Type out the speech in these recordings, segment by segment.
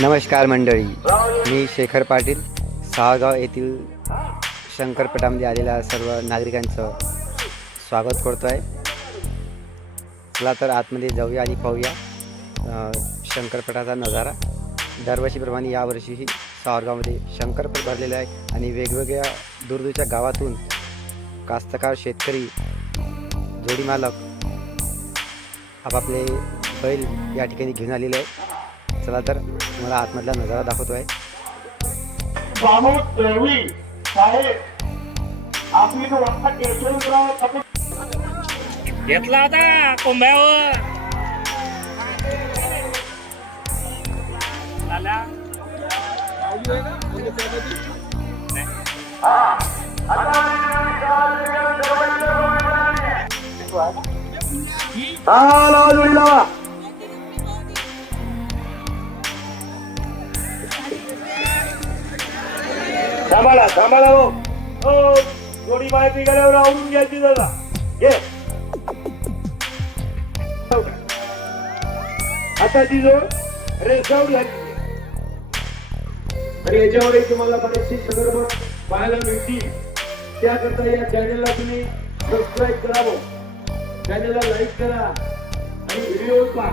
नमस्कार मंडळी मी शेखर पाटील. सहागाव येथील शंकरपटामध्ये आलेल्या सर्व नागरिकांचं स्वागत करतो आहे चला तर आतमध्ये जाऊया आणि पाहूया शंकरपटाचा नजारा. दरवर्षीप्रमाणे यावर्षीही सावरगावमध्ये शंकरपट भरलेलं आहे आणि वेगवेगळ्या दूरदूरच्या गावातून कास्तकार शेतकरी जोडी मालक आपापले बैल या ठिकाणी घेऊन आलेले आहे चला तर मला आतमधला नजारा दाखवतो आहे दामोद देवी साहेब आपली जो वाटता केशवराव कपूर घेतला होता कोंब्यावर. हा लावा. थांबाला थांबाला हो. हो थोडी बाहेर निघाल्यावर आवडून घ्यायची दादा घे. आता ती जो रेसावर झाली. आणि याच्यावर तुम्हाला बरेचसे संदर्भ पाहायला मिळतील. त्याकरता या चॅनलला तुम्ही सबस्क्राईब करावं चॅनलला लाईक करा आणि व्हिडिओ पहा.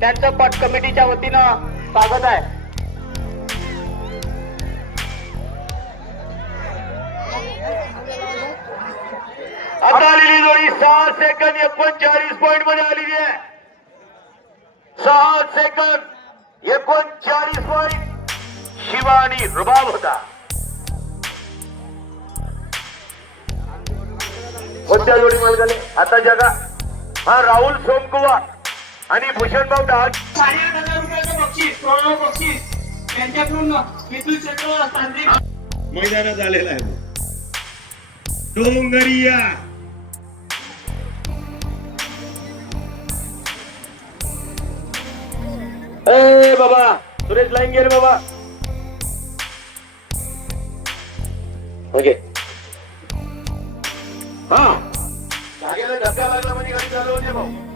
त्यांचं पट कमिटीच्या वतीनं स्वागत आहे. आता आलेली जोडी सहा सेकंद एकोणचाळीस पॉईंटमध्ये आलेली आहे. सहा सेकंद एकोणचाळीस पॉईंट शिवानी रुबाब होता. कोणत्या जोडी मालकाने? आता जगा. हा राहुल सोमकुमार आणि भूषण भाऊ डाग. साडेआठ हजार रुपयाचं बक्षीस सोळा बक्षीस. त्यांच्याकडून विद्युत क्षेत्र तांत्रिक मैदानात आलेला आहे. डोंगरिया. ए बाबा सुरेश लाईन गेले बाबा. ओके. हा. जागेला धक्का लागला म्हणजे गाडी चालू होते भाऊ.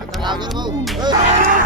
आता लागेल भाऊ